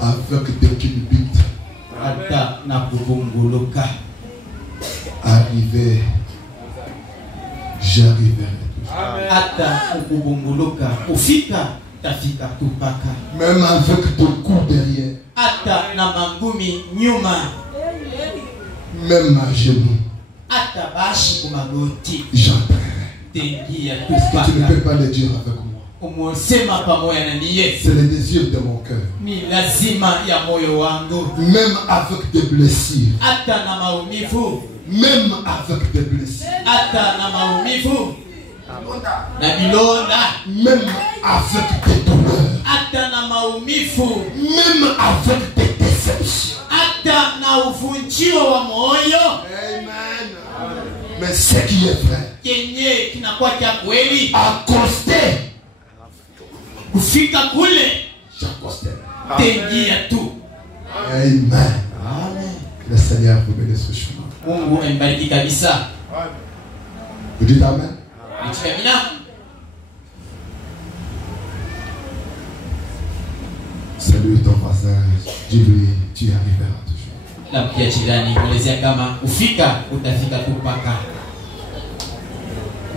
avec des culbutes. Arrivé, j'arriverai. Même avec des coups derrière. Même à genoux. J'entrerai. Tu ne peux pas le dire avec moi. C'est le désir de mon cœur. Même avec des blessures. Même avec des blessures. Même avec des douleurs. Même avec des déceptions. Amen. Mais ce qui est vrai, accosté. J'accosté. Amen. Le Seigneur vous bénisse ce chemin. Vous dites Amen. Salut ton voisin. Dis-lui, tu y arriveras toujours.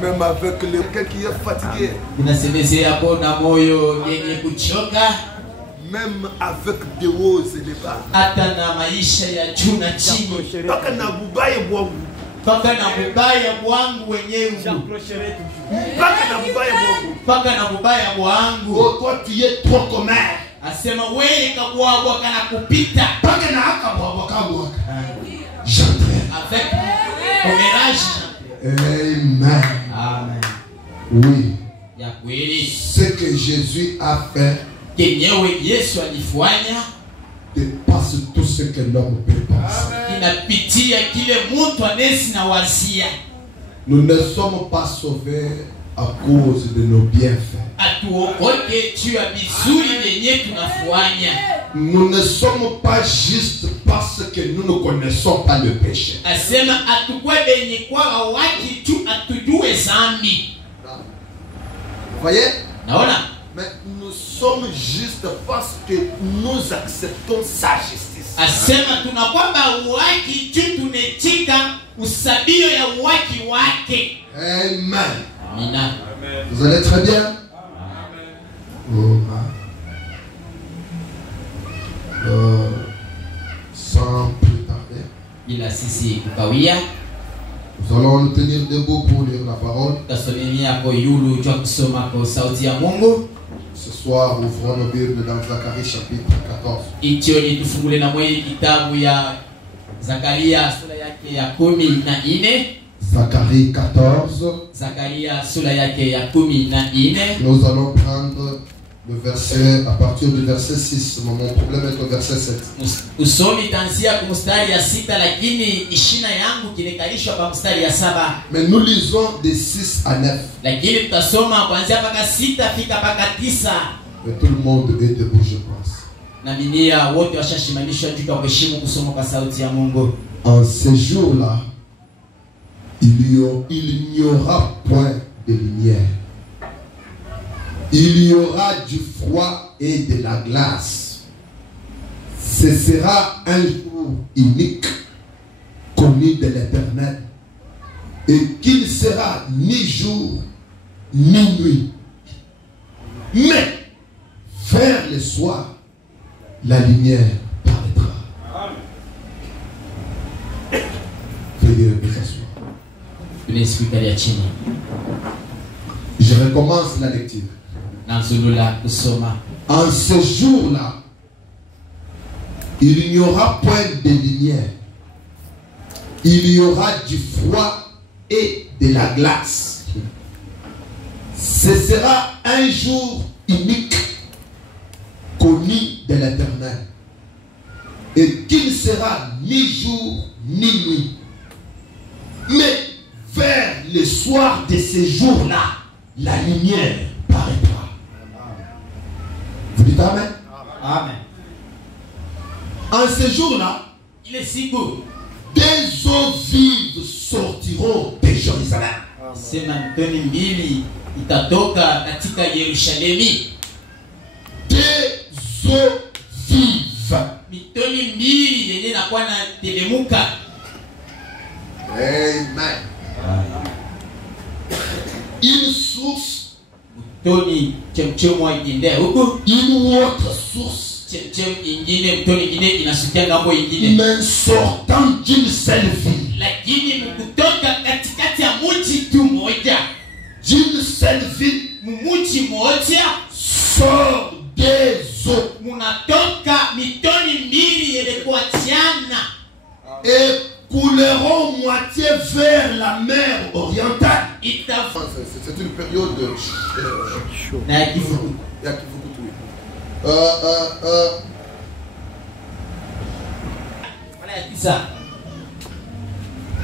Même avec quelqu'un qui est fatigué. Même avec des hauts et des bas. Oh, toi tu es trop commun. Amen. Amen. Oui. Ce que Jésus a fait dépasse tout ce que l'homme peut penser. Nous ne sommes pas sauvés à cause de nos bienfaits. Nous ne sommes pas justes parce que nous ne connaissons pas le péché. Vous voyez? Mais nous sommes justes parce que nous acceptons sa justice. Amen. Vous allez très bien? Sans plus tarder, nous allons nous tenir debout pour lire la parole. Ce soir, ouvrons nos Bibles dans Zacharie chapitre 14. Zacharie 14. Nous allons prendre le verset à partir du verset 6. Mon problème est au verset 7. Mais nous lisons des 6 à 9. Mais tout le monde est debout, je pense. En ce jour-là, il n'y aura point de lumière. Il y aura du froid et de la glace. Ce sera un jour unique, connu de l'Éternel, et qu'il sera ni jour ni nuit. Mais vers le soir, la lumière paraîtra. Veuillez vous asseoir. Je recommence la lecture. En ce jour-là, il n'y aura point de lumière. Il y aura du froid et de la glace. Ce sera un jour unique, connu de l'Éternel, et qu'il sera ni jour ni nuit. Mais vers le soir de ce jour-là, la lumière paraîtra. Vous dites Amen? Amen. En ce jour-là, il est si beau. Des eaux vives sortiront de Jérusalem. Des eaux vives kwa na telemuka. Amen. Une source, Mtoni chemchemo ingine huko, une autre source, chemchemo ingine, mtoni ingine inasukia ngambo ingine. mais sortant d'une seule ville, Lakini mkutoka katikati ya mji tu moja, d'une seule ville, mji moja sort des eaux munatoka mitoni mbili yenye kuachiana et couleront moitié vers la mer orientale. C'est une période na ya kivuko.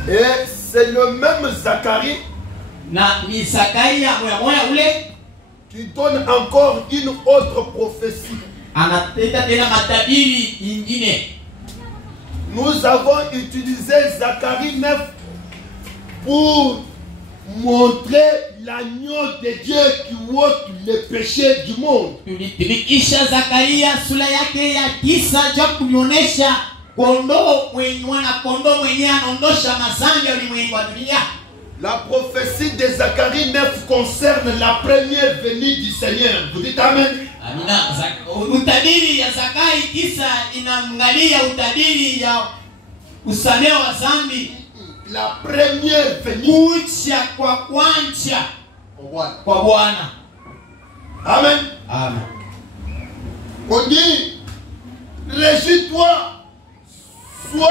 Et c'est le même Zacharie Na ni Zakaria moya ule qui donne encore une autre prophétie. anateta tena matabiri ingine. Nous avons utilisé Zacharie 9 pour montrer l'agneau de Dieu qui ôte les péchés du monde. Tulitumikisha Zakaria sura yake ya 9 ja kuonyesha kondoo mwenye anaondosha mazambi ya ulimwengu wa dunia. La prophétie de Zacharie 9 concerne la première venue du Seigneur. Vous dites Amen. Amina. Utabiri ya Zakaria 9 inamngalia utabiri ya usamehe wa dhambi. La première venue Kuja kwa kwanza kwa Bwana. Amen. Amen. On dit, réjouis-toi, sois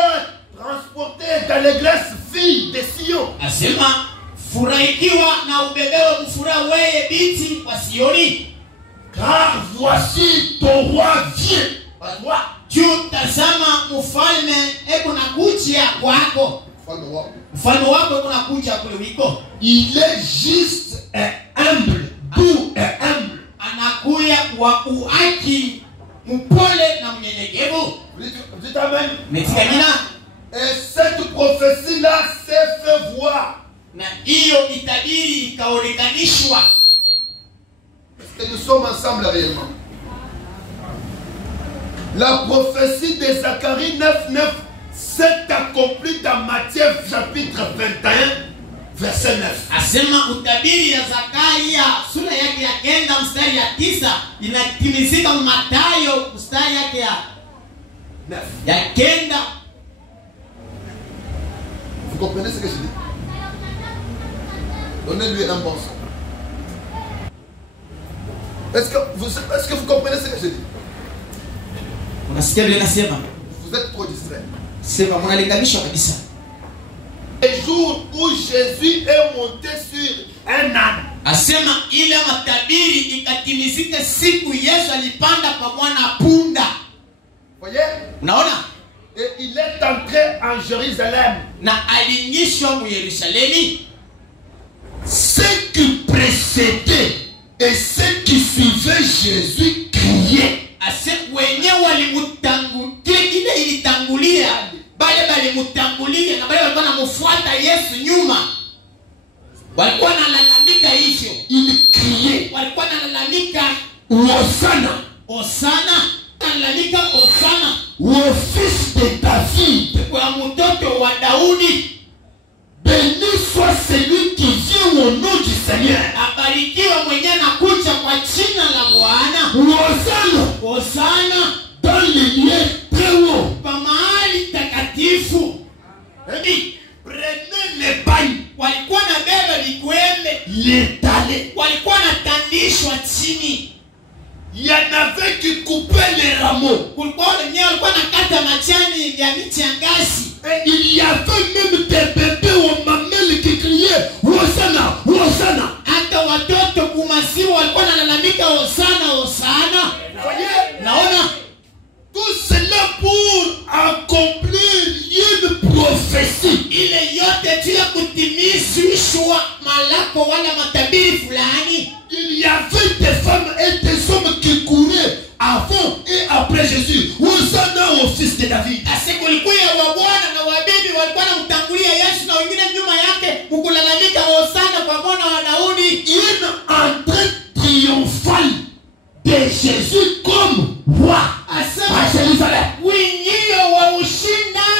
transporté dans les grâces filles de Sion. Asema furahikiwa na ubebewe mfuraha wewe binti wa Sioni. Car voici ton roi vient à toi. Juu tazama mfalme hebu nakuja kwako. Mfalme wako hebu nakuja kule wiko. Il est juste et humble, doux et humble. Anakuya kwa uhaki, mpole na mnyenyekevu. Vous dites Amen. Metsikamina. Et cette prophétie-là s'est fait voir. Na hiyo itabiri ikaonekanishwa. Et nous sommes ensemble réellement. La prophétie de Zacharie 9:9 s'est accomplie dans Matthieu chapitre 21, verset 9. Asema utabiri ya Zakaria sura yake ya 9 mstari ya 9 inatimizika Mathayo mstari yake ya 9. ya 9. Vous comprenez ce que je dis? Donnez-lui un bon son. Est-ce que vous comprenez ce que je dis? Unasikia vile nasema? Vous êtes trop distrait. Sema mnalinganishwa kabisa. Le jour où Jésus est monté sur un âne. Asema ile matabiri ikatimizika siku Yesu alipanda pamoja na punda. Voyez? Unaona? Et il est entré en Jérusalem. Na aliingishwa mu Yerusalemu. Ceux qui précédaient et ceux qui suivaient Jésus criaient. Asema wenyewe walimutangulia, ile ilitangulia. Bale balimutangulia na bale walikuwa wanamfuata Yesu nyuma. Walikuwa wanalalamika hivyo. Ils criaient. Walikuwa wanalalamika Hosanna. Hosanna. Wanalalamika Hosanna. Au fils de David. Kwa mtoto wa Daudi. Béni soit celui qui vient au nom du Seigneur. Abarikiwa mwenye anakuja kwa jina la Bwana. Hosanna. Hosanna. Dans les lieux très hauts. Kwa mahali takatifu. Prenez les bagnes. Walikuwa na beba vikwembe. Les talets. Walikuwa natandishwa chini. Il y en avait qui coupaient les rameaux. Kulikuwa wenyewe walikuwa nakata majani ya miti ya ngazi. Et il y avait même des bébés aux mamelles qui criaient Hosanna, Hosanna. Hata watoto kumasiwa walikuwa wanalalamika Hosanna, Hosanna. Voyez? Naona tout cela pour accomplir une prophétie. ile yote tu ya kutimizishwa malako wala matabiri fulani. Il y avait des femmes et des hommes qui couraient avant et après Jésus. Hosanna au fils de David. Asikulikuwa wa Bwana na wabibi walikuwa wanamtangulia Yesu na wengine nyuma yake kukulalamika Hosanna kwa mwana wa Daudi. Une entrée triomphale de Jésus comme roi à Jérusalem. Winyio wa ushindani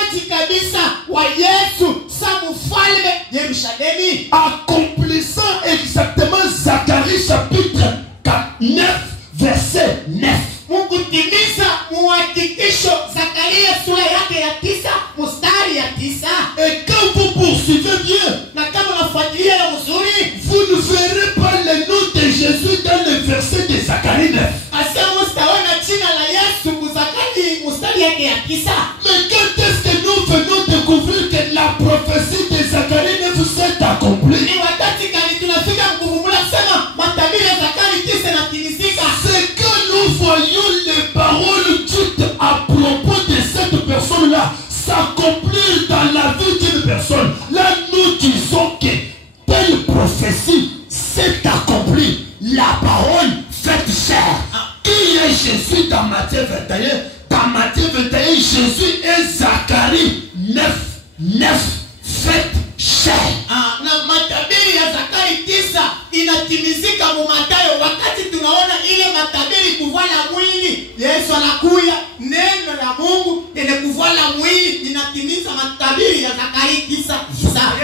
kutimiza muhakikisho. Zakaria sura yake ya 9 mstari ya 9. Et quand vous poursuivez bien, Na kama unafuatilia vizuri, vous ne verrez pas le nom de Jésus dans le verset de Zacharie 9. asema mstaona jina la Yesu muzakari mstari yake ya 9. Mais quand est-ce que nous venons découvrir que la prophétie de Zacharie 9 s'est accomplie? Ni wakati gani tunafika mkuvumula kusema matabiri ya Zakari 9 yanatimizika? C'est quand nous voyons les paroles dites à propos de cette personne-là s'accomplir dans la vie d'une personne. Là, nous disons que telle prophétie s'est accomplie. La parole faite chair. Qui est Jésus dans Matthieu 21? Dans Matthieu 21, Jésus est Zacharie 9 faite chair. Na matabiri ya Zakari 9 inatimizika mu Mathayo. Wakati tunaona ile matabiri kuvala mwili, Yesu anakuya, neno la Mungu ile kuvala mwili inatimiza matabiri ya Zakari 9.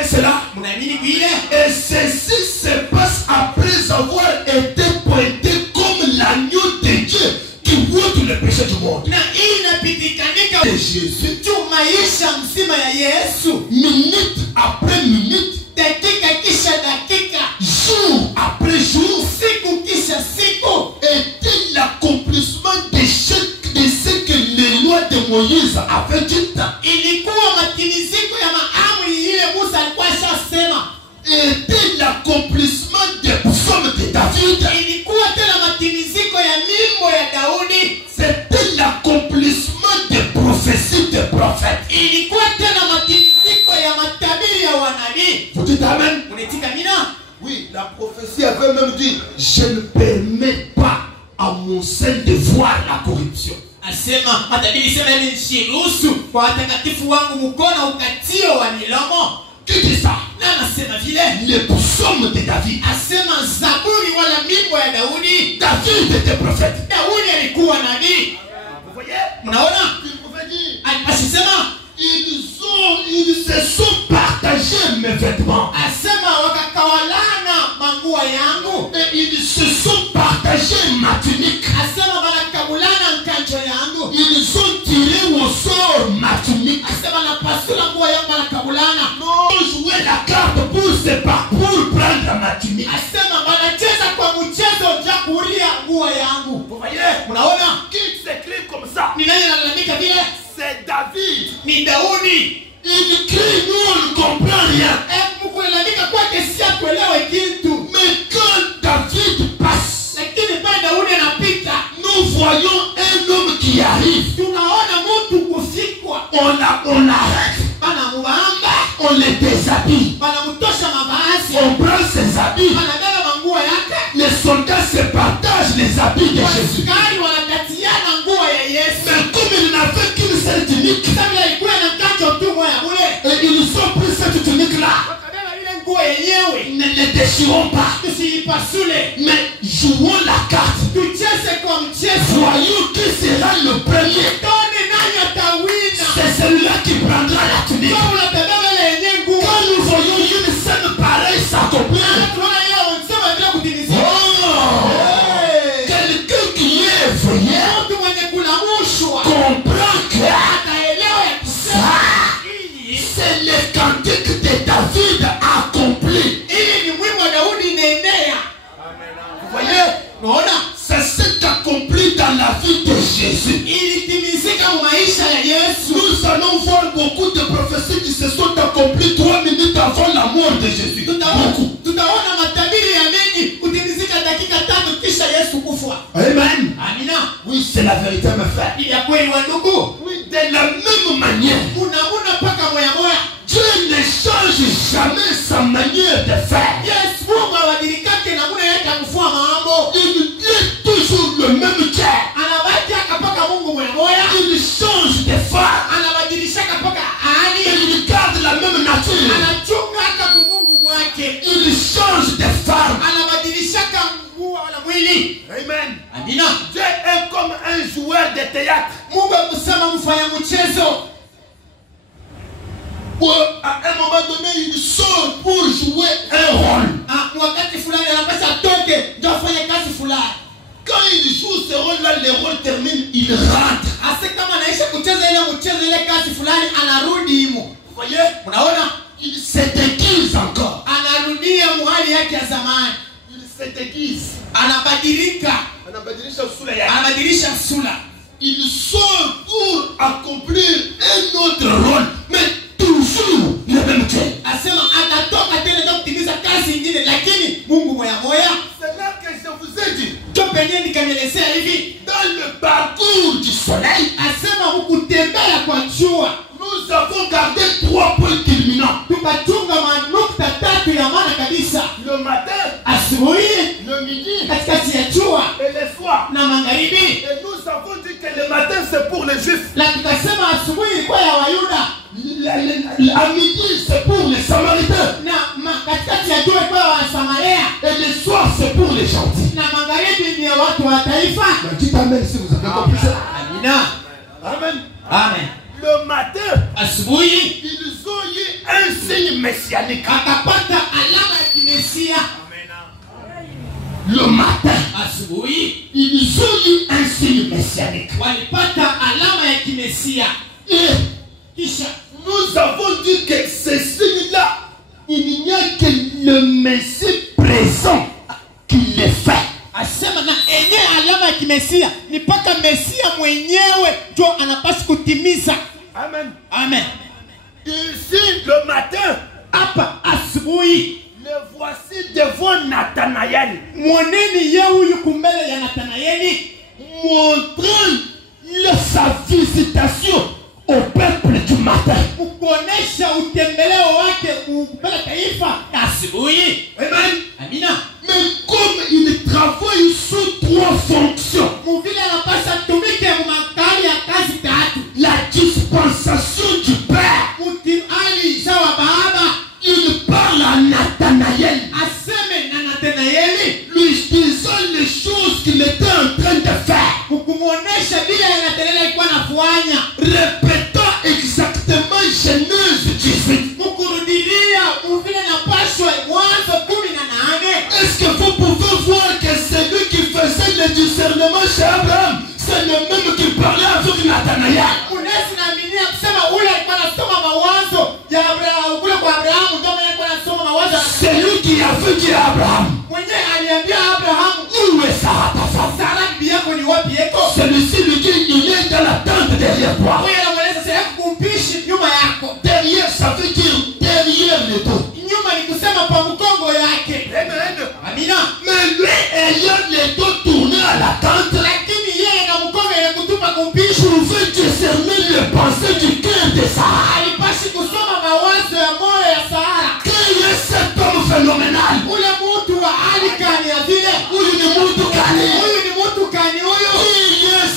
Et cela, Mnaamini vile? et ceci se passe après avoir été pointé comme l'agneau de Dieu qui ôte le péché du monde. Na hii inapitikanika De Jésus, tu maisha mzima ya Yesu, minute après minute, dakika kisha dakika, jour après jour, siku kisha siku, était l'accomplissement de ce que les lois de Moïse avaient dit. ilikuwa matimiziko ya maamri ile Musa alikuwa shasema. Était l'accomplissement des psaumes de David. Ilikuwa tena matimiziko ya mimbo ya Daudi. C'était l'accomplissement des prophéties des prophètes. Ilikuwa tena matimiziko ya matabiri ya wanabii. Vous dites amen? Unatika mina? Oui, la prophétie avait même dit, je ne permets pas à mon sein de voir la corruption. Asema matabiri sema hivi, nisiruhusu kwa watakatifu wangu mkono ukatio wa milomo. Qui dit ça? Na anasema vile Les psaumes de David. asema zaburi wala mimbo ya Daudi. David était prophète. Daudi alikuwa nabii. Vous voyez? Mnaona? Il pouvait dire, Alipasema ils se sont partagés mes vêtements. asema wakakawalana manguo yangu. Et ils se sont partagés ma tunique. Asema wanakabulana nkanjo yangu. Ils ont tiré au sort ma tunique. Asema napasula nguo yangu wanakabulana. Ils jouaient la carte pour prendre ma tunique. Asema wanacheza kwa mchezo ja kuria nguo yangu. Vous voyez? Unaona? Qui s'écrit comme ça? Ni nani analalamika vile? C'est David. Ni Daudi. Il crie, nous on ne comprend rien. Mkulalamika kwake si atuelewe kitu. Mais quand David passe, Lakini pale Daudi anapita, nous voyons un homme qui arrive. tunaona mtu kufikwa. On arrête. Banamubamba, On le déshabille. banamutosha mavazi, On prend ses habits. banabeba manguo yake. Les soldats se partagent les habits de Jésus. Askari wanakatiana nguo ya Yesu. Mais comme il n'avait qu'une seule tunique, Sasa ilikuwa na kanjo tu moja bure. et ils ont pris cette tunique-là, Wakabeba ile nguo yenyewe. ne les déchirons pas, Tusiipasule. mais jouons la carte. Tucheze kwa mchezo. Voyons qui sera le premier. Tone nani atawina. C'est celui-là qui prendra la tunique. Kwa unabeba ile yenye nguo. Quand nous voyons une scène pareille s'accomplir, Tunaona ile wanasema bila kutimizika. oh, quelqu'un qui est éveillé Mtu mwenye kulamushwa comprend que ataelewa ya kusema hii. c'est le cantique de David accompli. Hii ni mwimbo wa Daudi inaenea. Vous voyez? Unaona? Ça s'est accompli dans la vie de Jésus. Ilitimizika maisha ya Yesu. Nous allons voir beaucoup de prophéties qui se sont accomplies 3 minutes avant la mort de Jésus. Beaucoup. Tutaona matabiri ya mengi kutimizika dakika 3 kisha Yesu kufa. Amen. Amina. Oui, c'est la vérité, mes frères. Ni ya kweli wa ndugu. Oui, de la même manière, Unamuna paka moya moya. Dieu ne change jamais sa manière de faire. Yesu Mungu abadilikake na muna yake kufua mambo. Il est toujours le même Dieu. Anabaki akapaka Mungu moya moya. Il change de forme. Anabadilishaka paka hali. Il garde la même nature. Anachunga hata Mungu mwake. Il change de forme. Anabadilishaka nguo wala mwili. Amen. Amina. Dieu est comme un joueur de théâtre. Mungu akusema mfanya mchezo. À un moment donné, il sort pour jouer un rôle. Wakati fulani anapaswa atoke ndio afanye kazi fulani. Quand il joue ce rôle-là, le rôle termine, il rentre. Ase kama anaisha kucheza ile mchezo ile kazi fulani anarudi imo. Vous voyez? Unaona? Il se déguise encore. Anarudia muhali yake ya zamani. Il se déguise. Anabadilika. Anabadilisha sura. Il sort pour accomplir un autre rôle, mais toujours le même Dieu. Asema atatoka tena ndio kutimiza kazi nyingine, lakini Mungu moya moya. C'est là que je vous ai dit. Ndio penye nikamelezea hivi. Dans le parcours du soleil, asema hukutembea kwa jua. Nous avons gardé 3 points culminants. Tukachunga manukta 3 ya maana kabisa. Le matin, asubuhi, le midi, katikati ya jua et le soir. Na magharibi. Et nous avons dit que le matin c'est pour les Juifs. La tukasema asubuhi ilikuwa ya Wayuda. À midi c'est pour les Samaritains. Na katikati ya jua ilikuwa ya Samaria. Et le soir c'est pour les gentils. Na magharibi ni ya watu wa taifa. Dites amen si vous avez compris ça. Amina. Amen. Amen. Le matin, asubuhi, ils ont eu un signe messianique. Akapata alama ya kimesia. Le matin, asubuhi, ils ont eu un signe messianique. Walipata alama ya kimesia. Et kisha nous avons dit que ce signe-là, il n'y a que le Messie présent qui le fait. Asema na enye alama ya kimesia ni paka Mesia mwenyewe ndio anapaswa kutimiza. Amen. Amen. Ici le matin, hapa asubuhi, le voici devant Nathanaël. Mwaneni yeye huyu kumbele ya Nathanaeli, montrant sa visitation au peuple du matin. Kuonesha utembeleo wake kumbele taifa asubuhi. Amen. Amina. Mais comme il travaille sous 3 fonctions, la dispensation du Père, il parle à Nathanaël, lui disant les choses qu'il était en train de faire, répétant exactement Genèse 18. Est-ce que vous pouvez voir que celui qui faisait le discernement chez Abraham, c'est le même qui parlait avec Nathanaël? C'est lui qui a fait dire à Abraham, où est Sarah ta femme? Celui-ci lui dit, il est dans la tente derrière toi. Derrière, ça veut dire derrière le dos. Amina. Mais lui ayant les dos tournés à la tente, pouvait discerner les pensées du cœur de Sarah. Qui est cet homme phénoménal? Qui est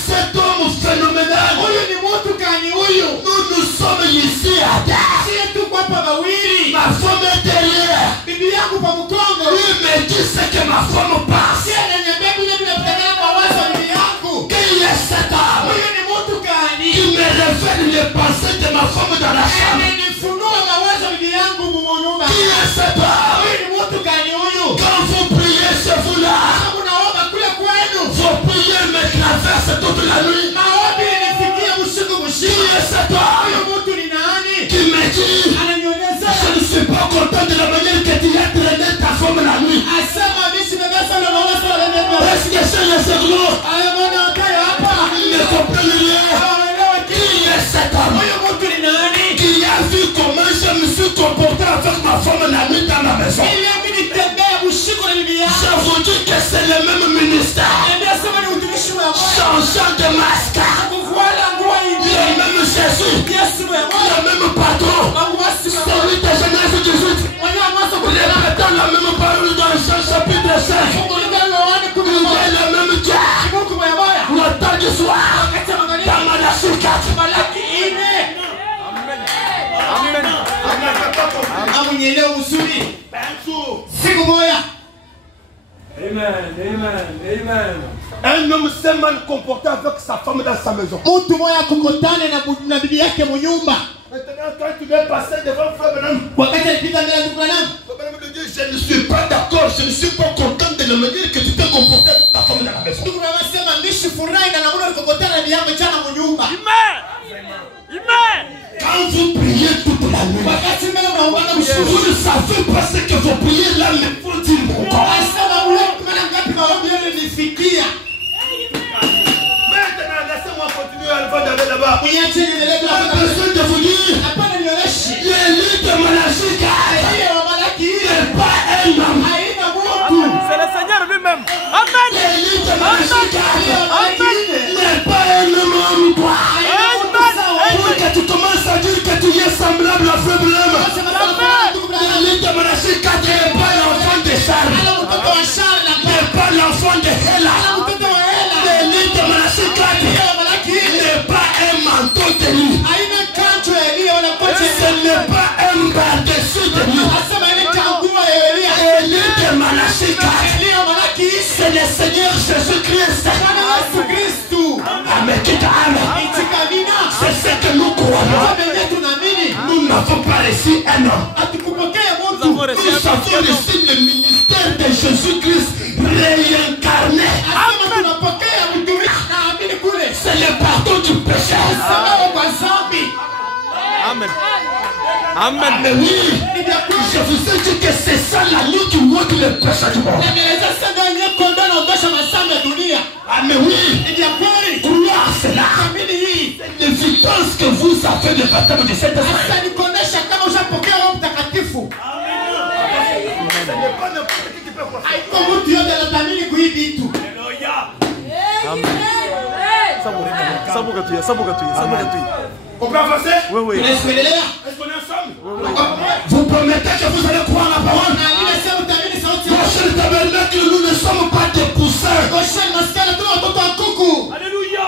cet homme phénoménal? Nous sommes ici à terre. Ma femme est derrière. Lui me dit ce que ma femme pense. Qui est cet homme qui me révèle les pensées de ma femme dans la chambre? Qui est cet homme? Quand vous priez chez vous là, vos prières me traversent toute la nuit. Qui est cet homme qui me dit, je ne suis pas content de la manière que tu as traîné ta femme la nuit? Est-ce que c'est le secret? Il ne comprend rien. Qui est cet homme qui a vu comment je me suis comporté avec ma femme la nuit dans ma maison? Je vous dis que c'est le même ministère, changeant de masque, le même Jésus, le même patron, celui de Genèse 18, répétant la même parole dans Jean chapitre 5. Il est le même Dieu, le temps du soir, dans Malachie 4. Amen, amen, amen. Un homme s'est mal comporté avec sa femme dans sa maison. Maintenant, quand tu viens passer devant Frère Branham, Branham te dit, je ne suis pas d'accord, je ne suis pas content de la manière que tu t'es comporté avec ta femme dans la maison. Quand vous priez toute la nuit, vous ne savez pas ce que vous priez là, mais pour dire pourquoi. Maintenant, laissez-moi continuer à d'aller là-bas. Pas besoin de vous dire, l'élite de Malachika n'est pas un homme. C'est le Seigneur lui-même. Amen. L'élite de Malachika n'est pas un homme comme toi. Pour que tu commences à dire que tu es semblable à Frère Branham. L'élite de Malachika n'est pas l'enfant de Charles, n'est pas l'enfant de Hela. L'élite de Malachika n'est pas un manteau de lui. Ce n'est pas un par-dessus de lui. L'élite de Malachika, c'est le Seigneur Jésus-Christ. Amen. C'est ce que nous croyons. Nous n'avons pas reçu un homme. Nous avons reçu le ministère de Jésus-Christ réincarné. C'est le pardon du péché. Amen. Amen. Mais oui, je vous ai dit que c'est ça la nuit qui ôte le péché du monde. Ah mais oui, croire cela. C'est l'évidence que vous avez le baptême de cet esprit. Ce n'est pas n'importe qui peut voir on peut avancer? Oui, oui. Est-ce qu'on est ensemble? Vous promettez que vous allez croire la parole? Prochain tabernacle, nous ne sommes pas des poussins. Alléluia.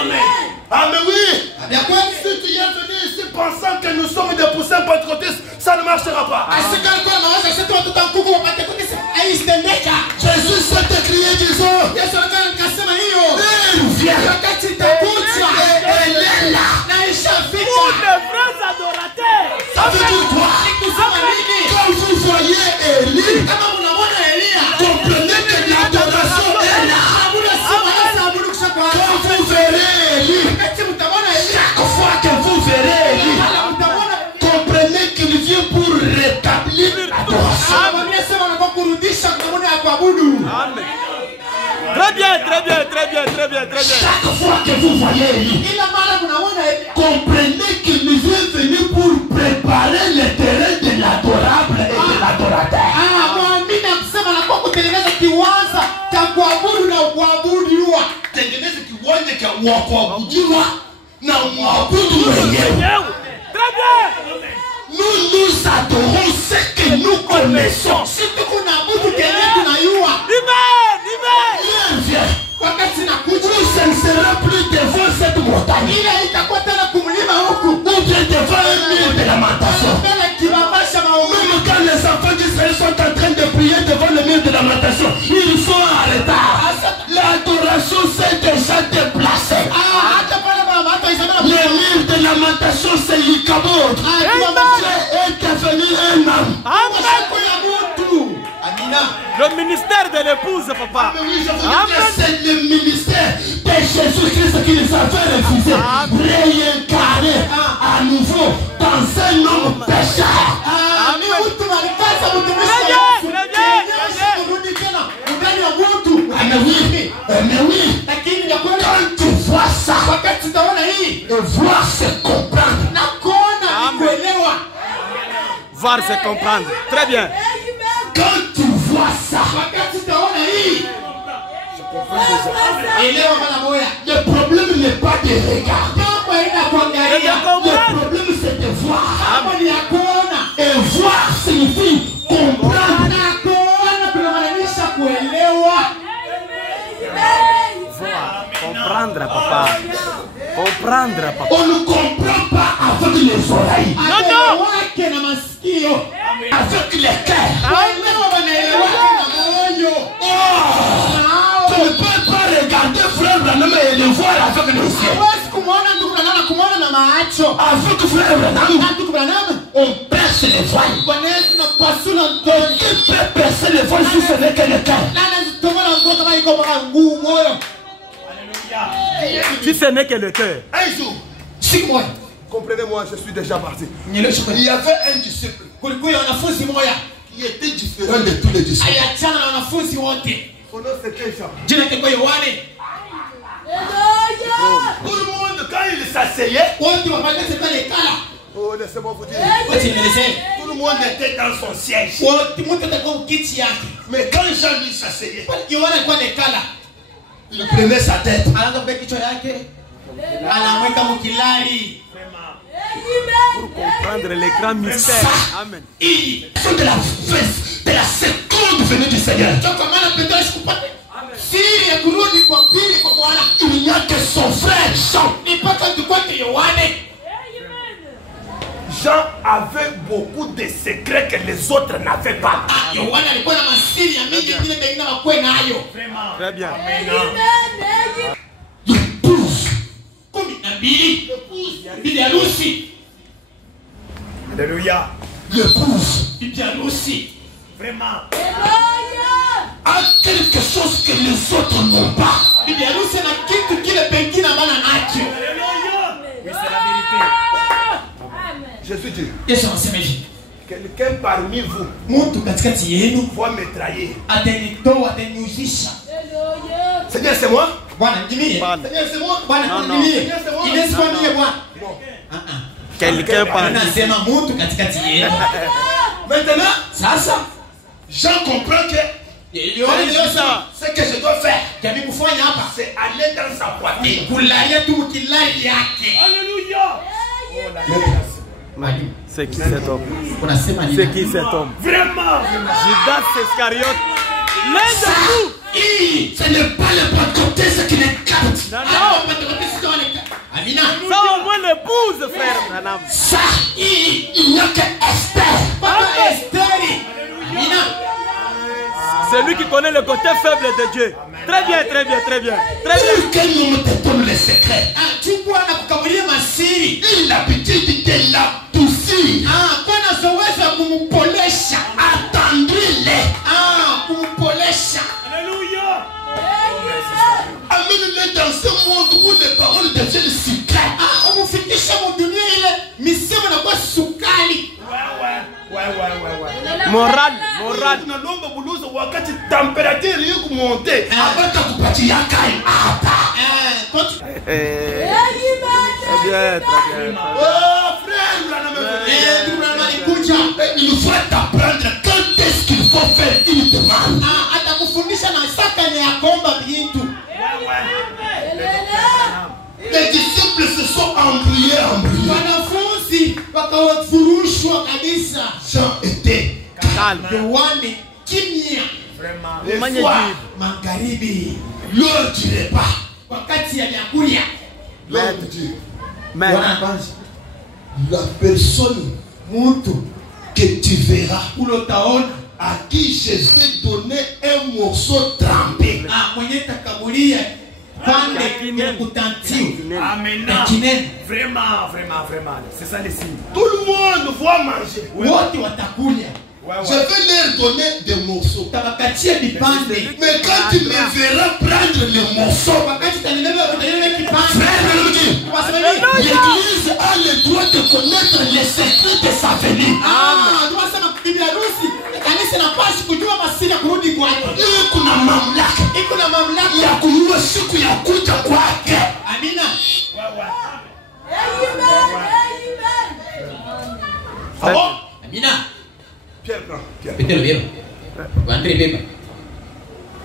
Amen. Amen, oui. Si tu es venu ici pensant que nous sommes des poussins patriotistes, ça ne marchera pas. Jésus s'est écrié disant, il vient. Elle est là. Pour les vrais adorateurs. Ça veut dire quoi? Quand vous voyez Élie, comprenez que l'adoration est là. Quand vous verrez Élie, chaque fois que vous verrez Élie, comprenez qu'il vient pour rétablir l'adoration. Amen. Très bien, très bien, très bien, très bien, très bien. Chaque fois que vous voyez Élie, comprenez qu'il vient venir pour préparer le terrain de l'adorable et de l'adorateur. Tengeneza kiwanja cha kuabudiwa na mwabudu mwenyewe. Très bien. Nous nous adorons ce que nous connaissons. Ce ne sera plus devant cette montagne ou bien devant un mur de lamentation. Même quand les enfants d'Israël sont en train de prier devant le mur de lamentation, ils sont en retard. L'adoration s'est déjà déplacée. Le mur de lamentation, c'est l'Ikabod. C'est devenu un homme. Le ministère de l'épouse, papa. Oui, je vous dis que c'est le ministère de Jésus-Christ qui les avait refusés. Réincarné à nouveau dans un homme pécheur. Mais oui, quand tu vois ça, et voir c'est comprendre. Voir c'est comprendre. Très bien. Quand tu vois ça, le problème n'est pas de regarder. Le problème c'est de voir. Et voir signifie comprendre. Comprendre, papa. Comprendre, papa. On ne comprend pas avec les oreilles. Non, non. Avec les cœurs. Tu ne peux pas regarder frère Branham et le voir avec les yeux. Avec frère Branham, on perce les voiles. Qui peut percer les voiles si ce n'est que le cœur? Si ce n'est que le cœur. Un jour, comprenez-moi, je suis déjà parti. Il y avait un disciple qui était différent de tous les disciples. Son nom c'était Jean. Tout le monde, quand il s'asseyait, oh, laissez-moi vous dire, tout le monde était dans son siège. Mais quand Jean lui s'asseyait, il prenait sa tête. Pour comprendre les grands mystères. Amen. De la seconde venue du Seigneur. Il n'y a que son frère Jean. Jean avait beaucoup de secrets que les autres n'avaient pas. Très bien. Alléluia. L'épouse Vraiment. a quelque chose que les autres n'ont pas. Alléluia. Oui, c'est la vérité. Jésus dit, Yesu anasema hivi, quelqu'un parmi vous mtu katikati yenu va me trahir. atanitoa, ataniuzisha. Seigneur, c'est moi. Bwana mjimie. Seigneur, c'est moi. Bwana Non, mjimie. non. Inaweza kuwa mie Bwana. Non. Quelqu'un parmi. Anasema mtu katikati yenu. Maintenant, Sasa Jean comprend que ce que je dois faire, jamii kufanya hapa c'est aller dans sa poitrine. kulalia tu kilali yake. Alléluia. Mwalimu, C'est qui cet homme? unasema nini? C'est qui cet homme? Vraiment. Judas Iscariote. L'un de nous. Ce n'est pas le pentecôtiste qui les capte. Non, Ah, non. Pentecoste wana. Amina. Ça au moins l'épouse, frère Branham. Ça, il n'y a que Esther. Papa Esteri. Amina. C'est lui qui connaît le côté faible de Dieu. Très bien, très bien, très bien. Très bien. Quel nom te donne les secrets? Chukua na kukamulia masiri. Il l'habitude de la pousser. Kuna zoezi kumpolesha. Attendez-les. Kumpolesha. Alléluia. Amène-les dans ce monde où les paroles deviennent sucrées. Umufikisha mudunia ile misemo na kwa sukali. Moral. Tunalomba buluza wakati temperature iko monte. Abata kupatia kai hapa. Très bien, très bien. Oh frère, il faut t'apprendre quand est-ce qu'il faut faire une demande. Atakufundisha na saka ni akomba vitu. Les disciples se sont embrouillés. Wanafunzi wakawafurushwa kabisa. Jean était Calme. Yohane kimya. les fois, Magharibi. l'heure du repas. Wakati ya vyakula. L'heure du Dieu. Mais La personne Mtu que tu verras, ulotaona à qui je vais donner un morceau trempé. mwenye takamulia pande ya kutantiu. Amen. Vraiment. C'est ça le signe. Tout le monde va manger. Wote watakulia. Je vais leur donner des morceaux. Tabakatia vipande. Mais quand tu me verras prendre les morceaux, Wakati utanibeba kipande. frère, l'église a le droit de connaître les secrets de sa venue. Tunasema bibi harusi kanisa inapaswa kujua masiri ya kurudi kwake. Kuna mamlaka. Iko na mamlaka Ya kujua siku ya kuja kwake. Amina. Ah bon? Amina. Pierre prend. Petelo beba. Andre beba.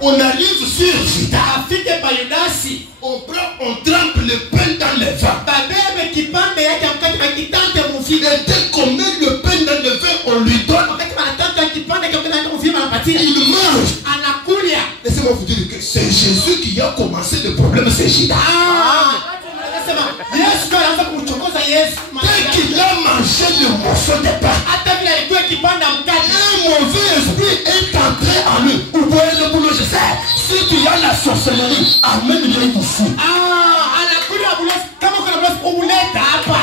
On arrive sur Judas. Afike pa Yudasi. On prend, on trempe le pain dans le vin. Babebe kipande yake mkate kwa kitante mufike. Et dès qu'on met le pain dans le vin, on lui donne. Wakati wanataka kipande kwa kitante mufike anapatia. Il mange. Anakulia. Laissez-moi vous dire que c'est Jésus qui a commencé le problème, c'est Judas. Anasema Yesu ndio anaanza kumchokoza Yesu. Dès qu'il a mangé le morceau de pain, Hata vile alikuwa kipanda mkate. un mauvais esprit est entré en lui. Vous voyez le boulot, je sais. Si tu as la sorcellerie, amène-le ici. Anakulia bulesi kama kuna bulesi umuleta hapa.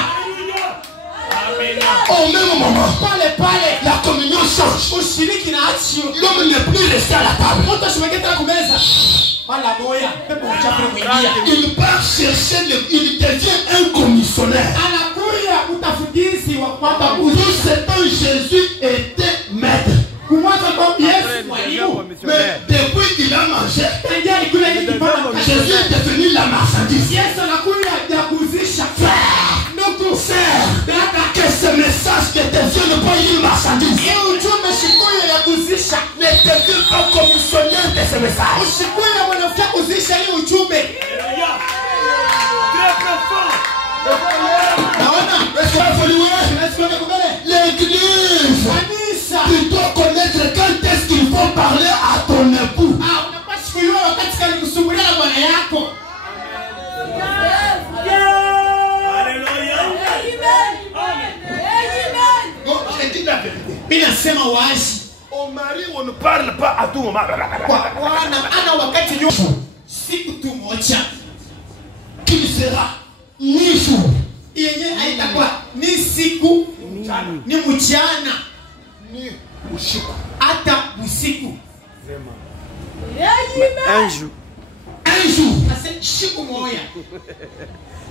Au même moment, Pale la communion change. ushiriki na action. L'homme n'est plus resté à la table. Mtu ashimeketa kumeza. Wala moya, pepo mchafu mwingia. Il part chercher, il devient un commissionnaire. Anakuya utafutizi wa kwamba Tout ce temps, Jésus était maître. kumwacha kwa Yesu mwalimu. Mais depuis qu'il a mangé, Tangia alikula ile kipanda Jésus est devenu la marchandise. Yesu anakuya ya kuuzisha. Ndugu, Dada, que ce message ne devienne pas une marchandise. hii ujumbe shikuya ya kuuzisha. Ne devienne pas commissionnaire de ce message. Ushikuya mwanafika kuuzisha hii ujumbe. Naona L'église, kanisa. tu dois connaître quand est-ce qu'il faut parler à ton époux. Unapaswa kujua wakati gani kusumbulia na bwana yako. Mimi nasema wazi. Au mari, on ne parle pas à tout moment. Kwa bwana ana wakati yote. Siku tu moja. Qui sera ni jour, Yenye haitakuwa ni siku ni mchana ni usiku. hata usiku. Un jour. Un jour, Sasa siku moja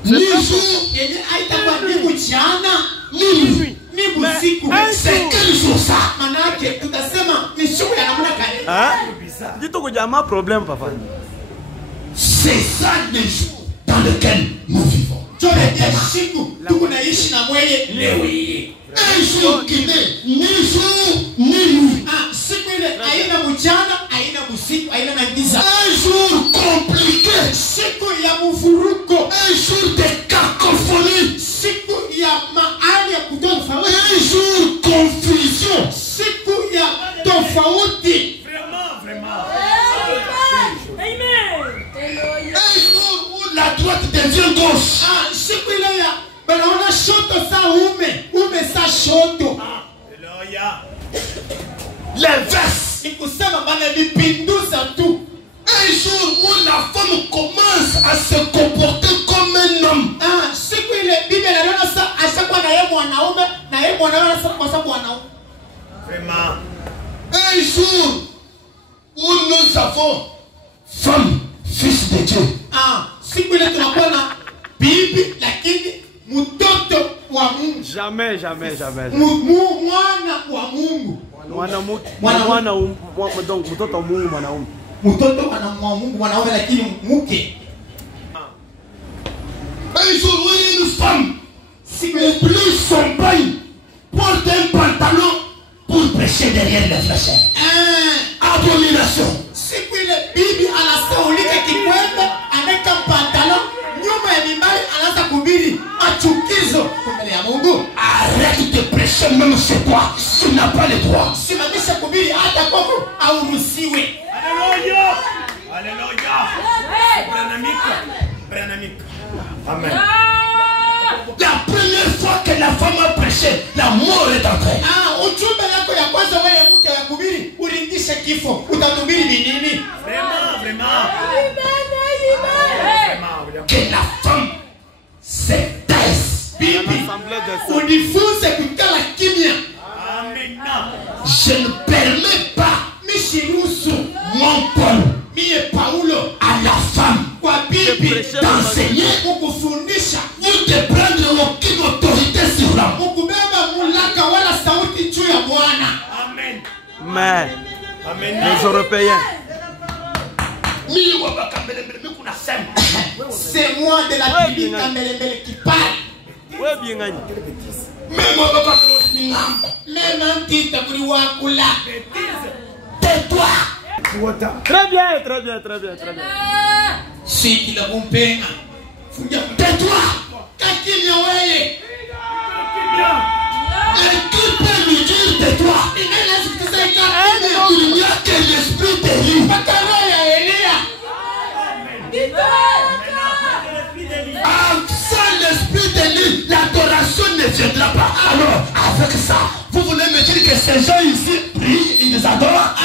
ni jour, yenye haitakuwa ni mchana ni nuit. ni usiku. C'est quel jour ça? Manake tutasema ni siku ya namna gani? Hein? Dis toi que j'ai un problème, papa. C'est ça le jour dans lequel nous vivons. Jole ya siku tuko naishi na mweye leo hii. Un jour qui n'est ni jour ni nuit. Siku ile haina mchana, haina usiku, haina na giza. Un jour compliqué. Siku ya mvuruko, Un jour de cacophonie. siku ya mahali ya kutoa tofauti, Un jour confusion. siku ya tofauti. Un jour où la droite devient gauche. Siku ile ya banaona shoto sa ume sa shoto. L'inverse. Ni kusema bana vipinduza tu. Un jour où la femme commence à se comporter comme un homme. Siku ile Biblia inaona sasa ashakuwa na yeye mwanaume na yeye mwanaume sasa kwa sababu mwanaume. Un jour où nous avons femme, fils de Dieu. Siku ile tunakuwa na bibi lakini mtoto wa Mungu. Jamais, jamais, jamais. Mwana wa Mungu. Donc, mtoto wa Mungu mwanaume. Mtoto wa Mungu mwanaume lakini mke. Un jour où une femme oublie son bain, porte un pantalon pour prêcher derrière les flèches. Abomination. Siku ile bibi anasaulika kikwembe, anaweka pantalon nyuma ya mimbari, anaanza kuhubiri machukizo mbele ya Mungu. Arrête de prêcher même chez toi. Tu n'as pas le droit. Simamisha kuhubiri hata kwako hauruhusiwi. Alléluia. Alléluia. Branamika. Amen. La première fois que la femme a prêché, la mort est entrée. Ujumbe yako ya kwanza wewe mke wa kuhubiri ulingisha kifo. Utahubiri nini? Vraiment. Que la femme se taise. Bibi, unifunze kukala kimya. Amen. Je ne permets pas Mishiruhusu mon Paul mie Paulo à la femme kwa bibi d'enseigner kukufundisha ou de prendre aucune autorité sur l'homme. kukubeba mulaka wala sauti juu ya Bwana. Amen. Mais Amen. les Européens, C'est moi de la bibi Kambelembele qui parle. ouais, bien gagné. Même un titre pour wakula. Tais-toi. Très bien, très bien, très bien, très bien. Siki la kumpenga. Tais-toi. Kakimya wewe. Et qui peut lui dire tais-toi? Il n'y a que l'esprit de Dieu. Sans l'esprit de Dieu, l'adoration ne viendra pas. Alors, avec ça, vous voulez me dire que ces gens ici prient, ils nous adorent?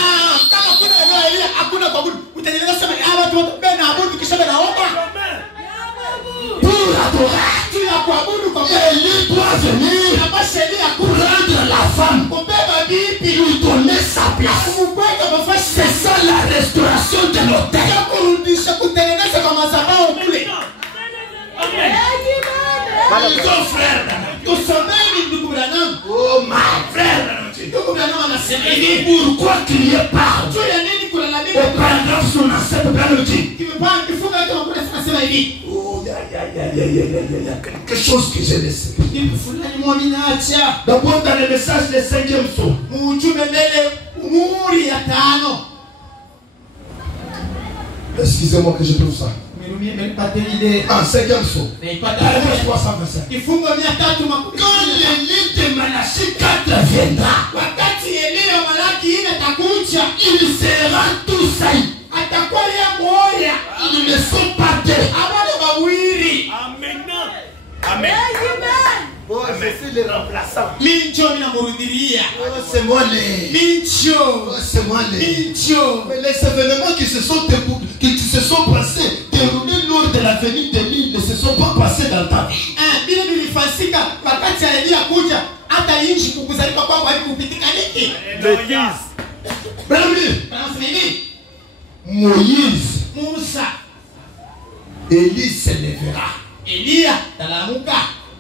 Pour adorer, Élie doit venir prendre la femme, lui donner sa place. C'est ça faire la restauration de l'autel. kurudisha kutengeneza kwa madhabahu kule. Amen. Ils ont frère. Usomeni ndugu Branham. Oh my frère. Ndugu Branham anasema hivi. Pourquoi crier pas? Juu ya nini kulalamika? Au paragraphe 67, Branham dit. Kimepanga kifunga yote makule anasema hivi. Oh, il y a quelque chose que j'ai laissé. Kitu fulani mwamini acha. D'abord dans le message de 5e saut. Mujumbe mbele muhuri ya 5. Excusez-moi que je trouve ça. Mirumie mepate ile. En 5e saut. Naipata. Paragraphe 325. Kifungo 300. Quand l'élite de Malachie 4 viendra, Wakati Elia Malaki ile takuja, il sera tout saillant. atakuwa yeye moya. Ils ne sont pas deux. Abana bawiri. Amen. Amen. Oh, je suis le remplaçant. Mincho minamurudiria. Oh, c'est moi les. Mincho. Oh, c'est moi les. Mincho. Mais les événements qui se sont passés, déroulés lors de la venue de l'île, ne se sont pas passés dans ta vie. Bila bilifasika wakati Elia kuja, hata inchi kukuzalika kwako haikupitika niki. Bêtise. Premier, Anasema nini? Moïse, Musa, Élie se lèvera. Elia talamuka.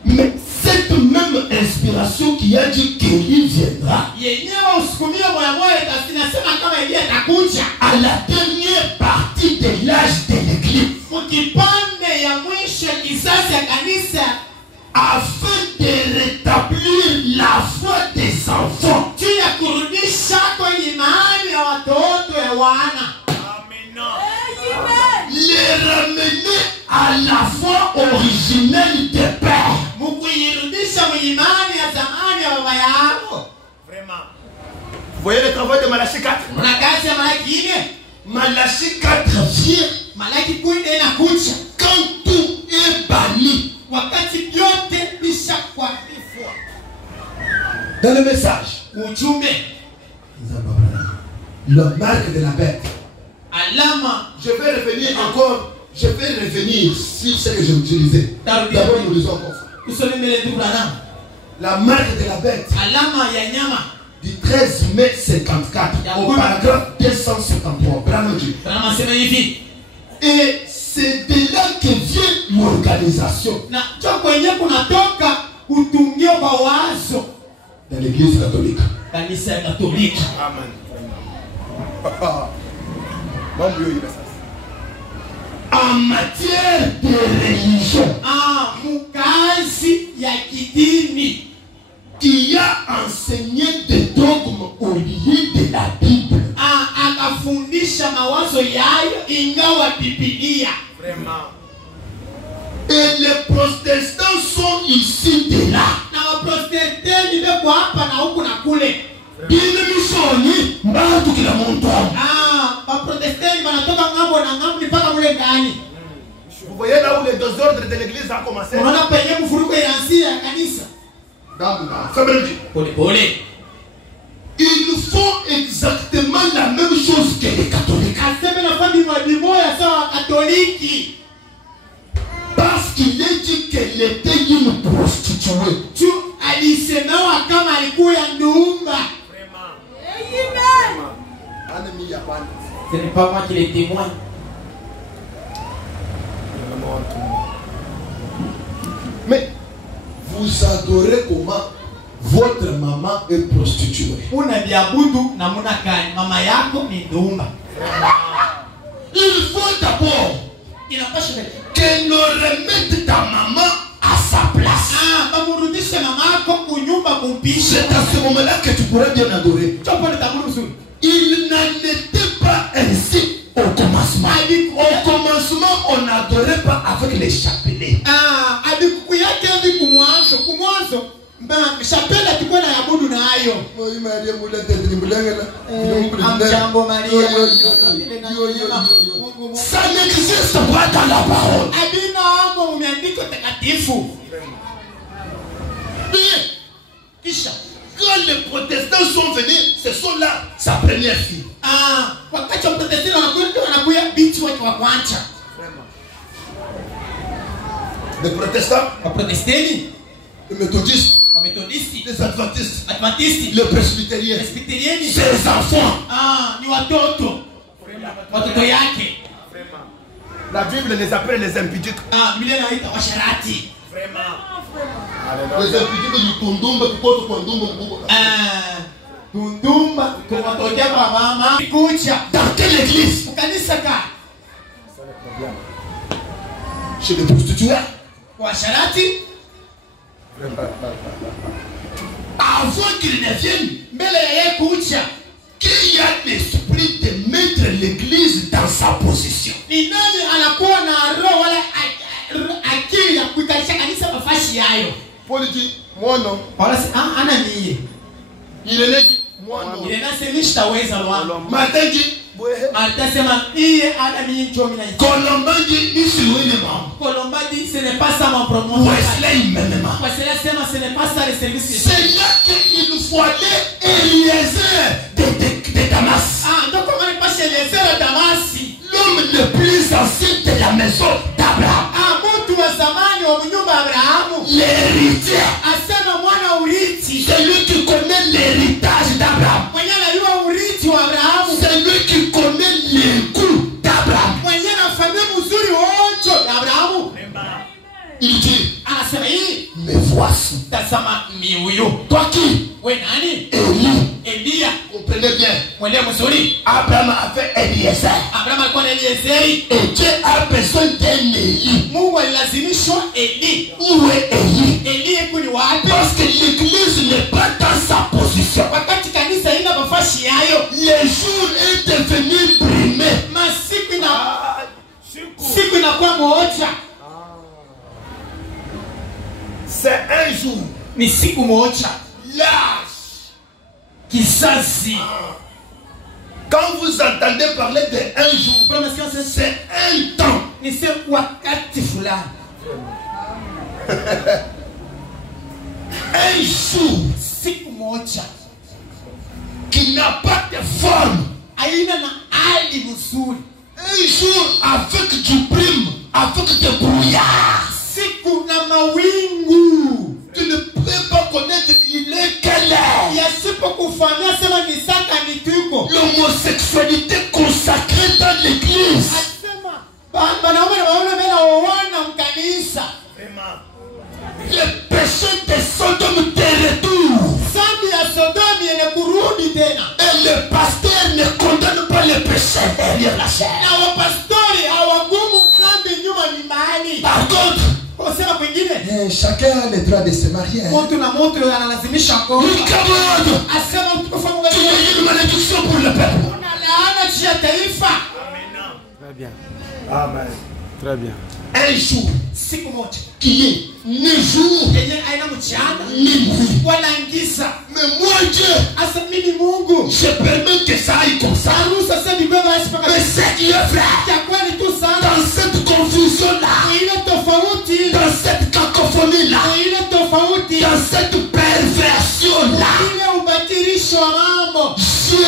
Mais cette même inspiration qui a dit qu'Élie viendra, Yenyewe usikumie moya moya itasema kama Elia atakuja. à la dernière partie de l'âge de l'église, Mkipande ya mwisho kisasi ya kanisa afin de rétablir la foi des enfants, juu ya kurudisha kwenye imani ya watoto ya wana. les ramener à la foi originelle des pères. Mkuirudisha imani ya zamani ya baba yao. Vraiment. Vous voyez le travail de Malachie 4? Kuna kazi ya Malaki ile. Malachie 4 vient Malaki kuinde inakuja quand tout est banni. wakati vyote vishakuandikwa. Dans le message, Ujumbe, la marque de la bête. alama. Je vais revenir sur ce que je utilisais. D'abord, nous lisons encore ça. Tusome mbele ndugu Branham. La marque de la bête Alama ya nyama. du 13 mai 54 au paragraphe 253. Branham dit. Branham asema hivi. Et c'est de là que vient l'organisation Na cho kwenye kunatoka kutungio kwa wazo dans l'église catholique. kanisa ya Katoliki. Amen. En matière de religion, Mukazi ya kidini qui a enseigné des dogmes au lieu de la Bible. akafundisha mawazo yayo ingawa Biblia. Vraiment. Et les protestants sont ici de là. Na waprotestani beko hapa na huku na kule. Ile mishoni mbatu kila muntu. Waprotestani wanatoka ngambo na ngambo mpaka mule ndani. Vous voyez là où les désordres de l'église ont commencé? Unaona penye mfuruko inaanzia ya kanisa. Pole pole. Ils font exactement la même chose que les catholiques. Aseme na fadi moja sawa Katoliki. Parce qu'il est dit qu'elle était une prostituée. Tu alisemewa kama alikuwa ndumba. Ce n'est pas moi qui les témoigne. Mais vous adorez comment votre maman est prostituée. Unabiabudu na munakani mama yako ni ndumba. Il faut d'abord que nous remettent ta maman à sa place. Bamurudishe mama yako kunyumba kumpisha. C'est à ce moment-là que tu pourrais bien adorer. Il n'en était pas ainsi au commencement. Au commencement, on n'adorait pas avec les chapelets. Ça n'existe pas dans la parole. Quand les protestants sont venus, ce sont là sa première fille. Les protestants, les méthodistes, les adventistes, les presbytériens, ses enfants. watoto yake. La Bible les appelle les impudiques. Biblia inaita washarati. Vraiment. Les impudiques du tundumba kukoto kwa ndumba mkubwa. Tundumba tunatokea kwa mama kucha. Dans quelle église? Kanisa ka. Chez les prostituées. Washarati. Avant qu'ils ne viennent, Mbele ya yeye kucha. qu'il y a l'esprit de mettre l'église dans sa position. Ni nani anakuwa na roho wala akili ya kuikalisha kanisa mafasi yayo? Paul dit, moi non. Wala si ana niye. Il est dit, moi non. Ile nasema sitaweza lwa. Martin dit, Atasema iye ana niye njomi na hiyo. Colomban dit, il se loue les membres. Colomba dit ce n'est pas ça mon pronom. Wesley même. Parce que là ce n'est pas ça le service. C'est là qu'il fallait Eliezer de Damas. Donc comment ne pas chez les sœurs Damasi? L'homme le plus ancien de la maison d'Abraham. Mtu wa zamani wa nyumba ya Abrahamu. L'héritier. Asema mwana urithi. Celui qui connaît l'héritage d'Abraham. Mwenye anajua urithi wa Abrahamu. Celui qui connaît les goûts d'Abraham. Mwenye anafahamu uzuri wote wa Abrahamu. Il dit, Anasema hii, me voici. tazama ni huyo. Toi qui? We nani? Elia. Comprenez bien. Mwende mzuri. Abraham avait Eliezer. Abrahamu alikuwa na Eliezeri. Et Dieu a besoin d'un Élie. Mungu alilazimishwa Eli. Où est Élie? Eli yuko ni wapi? Parce que l'église n'est pas dans sa position. Wakati kanisa ina mafasi yayo. Les jours est devenu brimé. Siku inakuwa moja. C'est un jour. Ni siku moja. L'âge. Kizazi. Quand vous entendez parler de un jour, c'est un temps. Ni se wakati fulani. Un jour Siku moja. qui n'a pas de forme. Aina na hali mzuri. Un jour avec du brume, avec des brouillards. Siku na mawingu. Tu ne peux pas connaître il est quelle heure. Yasipokufahamia sema ni saka ni tuko. L'homosexualité consacrée dans l'église. Asema wanaume na wanaume bena wana mkanisa. Le péché de Sodome de retour. Zambi ya Sodomi ene kurudi tena. Et le pasteur ne condamne pas le péché derrière la chair. Na wapastori hawagumu zambi nyuma ni mahali. Par contre, Osema kwingine. chacun a le droit de se marier. Mtu na mtu analazimisha kwa. Il commande. Asema mtukufu Mungu Tu veux une malédiction pour le peuple. una laana juu ya taifa. Très bien. Amen. Très bien. Un jour Siku moja. qui est ni jour Yenye aina mchana ni nuit. wala ngisa. Mais moi Dieu, Asa mimi Mungu. je permets que ça aille comme ça. Arusa sasa bibeba asipaka. Mais ce qui est vrai, Ya kweli tu sana. dans cette confusion-là, Ile tofauti. dans cette cacophonie-là, Ile tofauti. dans cette perversion-là, Ile ubatilisho wa mambo. Dieu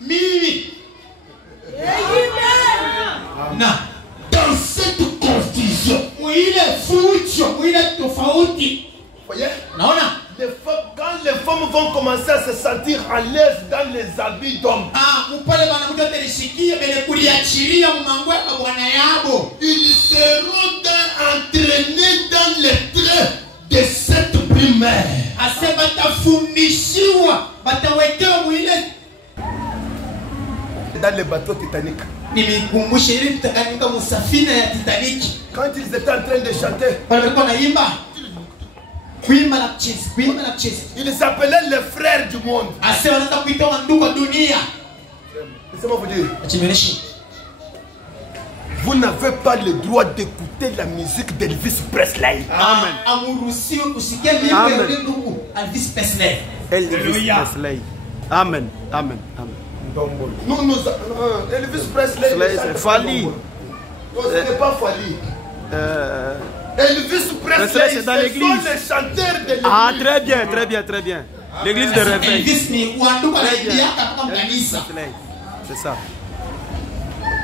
Mimi. Na. dans cette confusion. Mwile fucho. Mwile tofauti. Voyez, Naona? quand les femmes vont commencer à se sentir à l'aise dans les habits d'hommes, Mpale bana mtu atelishikia bele kuliachilia mumangwe kwa bwana yabo. ils seront entraînés dans les traits de cette primaire. Ase batafundishiwa. Batawekewa mwile. Dans les bateaux titaniques. Nimekumbusha ile tutakanika musafina ya Titanic. Quand ils étaient en train de chanter, Wale walikuwa naimba. Kuimba na kucheza, kuimba na kucheza. ils s'appelaient les frères du monde. Ase wanaanza kuitoa ndugu wa dunia. Laissez-moi vous dire, Achimenishi. vous n'avez pas le droit d'écouter la musique d'Elvis Presley. Amen. Amuruhusiwe kusikia mimbo ya Amen. yule ndugu Elvis Presley. Elvis Alléluia. Presley. Amen. Amen. Amen. Nous, Elvis Presley, Presley, ne chante c'est pas Fali. Dombolo. Non, ce n'est pas Fali. Elvis Presley, Presley, c'est dans ce l'église. sont les chanteurs de l'église. Ah, très bien, très bien, très bien. L'église de réveil. Elvis ni wandugu Très anaibia bien. kama Elvis kanisa. Presley. C'est ça.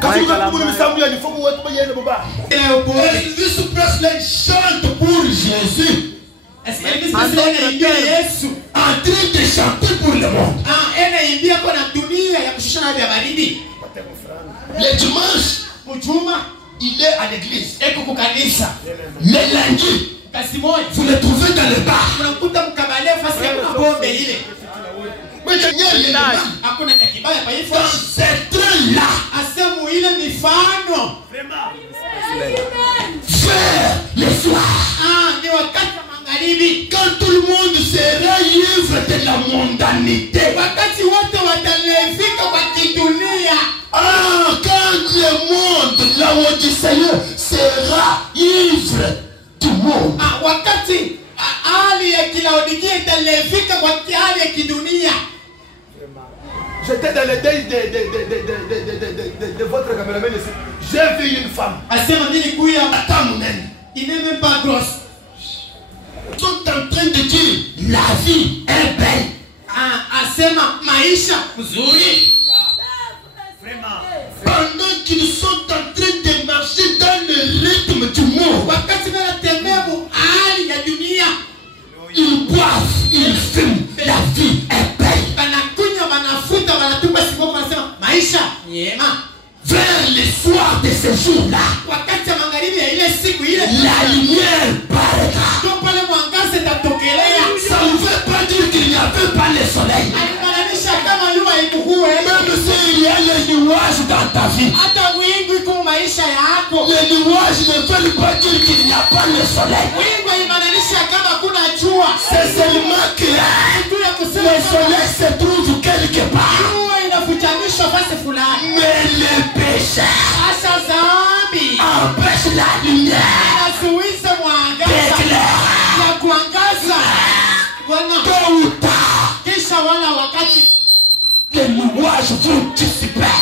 Quand Mike vous Alaba. voulez me saluer, il faut que vous soyez le baba. Leo pole. Elvis Presley chante pour Jésus. Elvis Presley anaimbia Yesu. En train de chanter pour le monde. Anaimbia kwa na dunia ya kushusha na vya baridi. Le dimanche, Mjuma il est à l'église. eko kukanisa. Mais lundi, Kasi moja vous le trouvez dans le bar. unakuta mkabale fasi ya pombe ile. Hakuna kibaya kwa hivyo. Dans ces trains-là, Asemu ile mifano. vers le soir, Ni wakati wa magharibi. quand tout le monde sera ivre de la mondanité. Wakati wote watalefika kwa kidunia. Quand le monde, la Odyssée, sera ivre du monde. Wakati hali ya Kilaodikia italefika kwa hali ya kidunia. J'étais dans le deuil de votre caméraman ici. J'ai vu une femme. Asema nilikuya Atamunen. il n'est même pas grosse. Ils sont en train de dire la vie est belle. Asema maisha mzuri. Pendant qu'ils sont en train de marcher dans le rythme du monde, Wakati wanatembea mu hali ya dunia. ils boivent, ils fument, la vie est belle. Wanakunywa, wanafuta, wanatupa simogo, wanasema maisha nyema. Vers le soir de ce jour-là, Wakati ya magharibi ya ile siku ile, la lumière paraîtra. ndio pale mwangaza itatokelea. Ça ne veut pas dire qu'il n'y avait pas le soleil. Alimaanisha kama jua ikuue. Même s'il y a les nuages dans ta vie, Hata wingu iko maisha yako. les nuages ne veulent pas dire qu'il n'y a pas le soleil. Wingu imaanisha kama kuna jua. C'est seulement que Kitu ya kusema le soleil se trouve quelque part. jua inafutanishwa fasi fulani. Mais le péché Asha zambi empêche la lumière inazuiza mwangaza d'éclairer. ya kuangaza. Bwana, Tôt ou tard, kisha wala wakati les nuages vont dissiper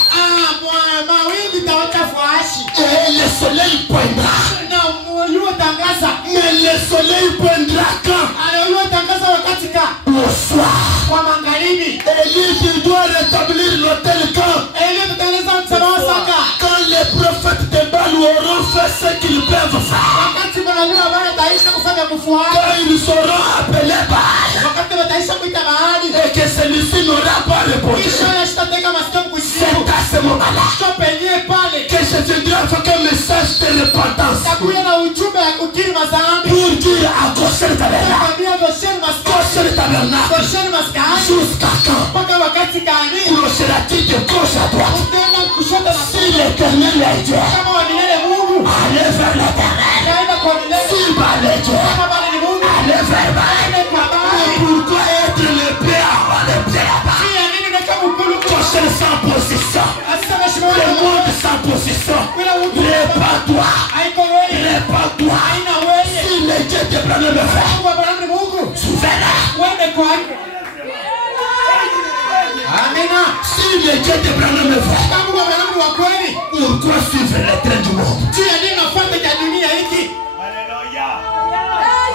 mawingu itawachafuashi et le soleil poindra. na yule tangaza Mais le soleil poindra quand? yule tangaza wakati ka Au soir. kwa magharibi. Élie, il doit rétablir l'autel quand? Ili tutangaza msamaha saka Quand les prophètes de Baal auront fait ce qu'ils peuvent faire. wakati mwanajua bwana taisha kufanya kufuata, Quand ils seront appelés Baal wakati wataisha kuita bahari et que celui-ci n'aura pas répondu, kisha yashitateka masikio kujibu c'est à ce moment-là sio penye pale que je viendrai avec un message de repentance takuya na ujumbe ya kukiri madhambi pour dire à Goshen le tabernacle, kwambia gosheni maskani Goshen le tabernacle, gosheni maskani jusqu'à quand mpaka wakati kani clocheras-tu de gauche à droite? utaenda kushoto na Si l'Éternel est Dieu, kama wanilele Mungu allez vers l'Éternel. naenda kwa milele. Si Baal est Dieu, Kama bali ni Mungu allez vers Baal. naenda kwa bahari. Pourquoi être le pied avant le pied là-bas? Pia nini neka mkulu kwa Goshen sans position, asema shimo le ya monde sans position. bila mtu Répands-toi, haiko wewe répands-toi. haina wewe. Si le Dieu te prend le faire, Mungu Abrahamu ni Mungu souverain. wende kwake. Amina. Si le Dieu te prend le faire, Kama Mungu Abrahamu ni wa kweli, pourquoi suivre les trains du monde? juu ya nini nafuata ya dunia hiki?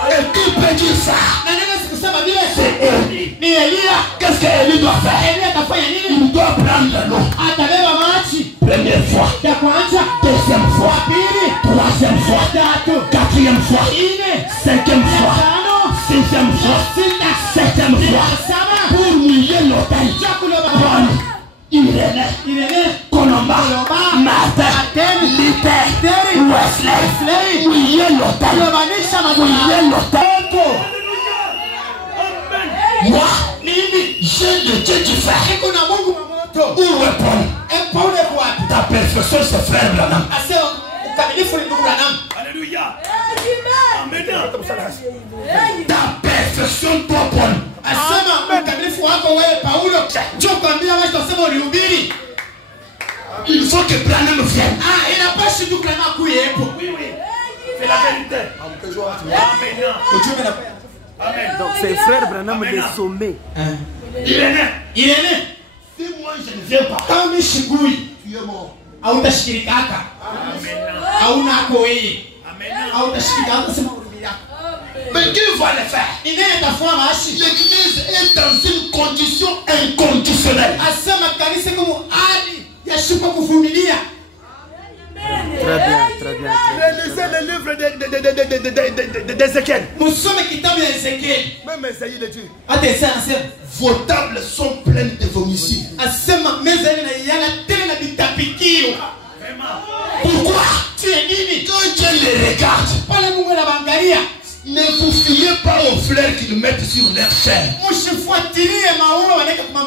Et qui peut dire ça? Na nini sikusema vile? C'est Élie. Ni Elia. Qu'est-ce qu'Élie doit faire? Elia atafanya nini? Il doit prendre l'eau. Atabeba maji Première fois, ya kwanza, deuxième fois, ya pili, troisième fois, tatu, quatrième fois, nne, cinquième ya fois, tano, sixième fois, sita, septième ya fois, saba, pour mouiller l'autel. ya kuloba Paul, Irénée, Irene, Colomba, Martin, Luther, Wesley, mouiller l'autel. kulobanisha Mouiller madhabahu. l'autel. Moi, Mimi j'ai le Dieu du fer. niko na Mungu wa moto. Où est Paul? Paulo yuko wapi? Ta perfection, c'est frère Branham. Asema ukamilifu ni ndugu Branham. Alléluia. Ta perfection, toi, Paul. Asema ukamilifu wako wewe Paulo. Njoo kwambia watu wasema ulihubiri. Il faut que Branham vienne. Inapaswa ndugu Branham kuyepo. Oui, oui. C'est la vérité. Amen. Ujumbe na Amen. Donc c'est frère Branham de sommet. Irene. Irene, Si moi je ne viens pas, kama mimi shigui tu es mort. hautashirika haka. Hauna hako wewe. Amen. Hautashirika hata sema hurumia yako. Mais qui va le faire? Ni nani atafua maashi? L'église est dans une condition inconditionnelle. Asema kanisa kama hali ya shuka kuvumilia. Très bien, très Relisez le livre d'Ézéchiel. Musome kitabu ya Ezekiel. Même Esaïe le dit. Hata Isaya anasema Vos tables sont pleines de vomissures. asema meza ile na yala tena na vitapikio. Pourquoi? Tu es nini? Quand Dieu les regarde, Pale Mungu anaangalia. ne vous fiez pas aux fleurs qu'ils mettent sur leur chair. Msifuatilie maua wanaweka kwa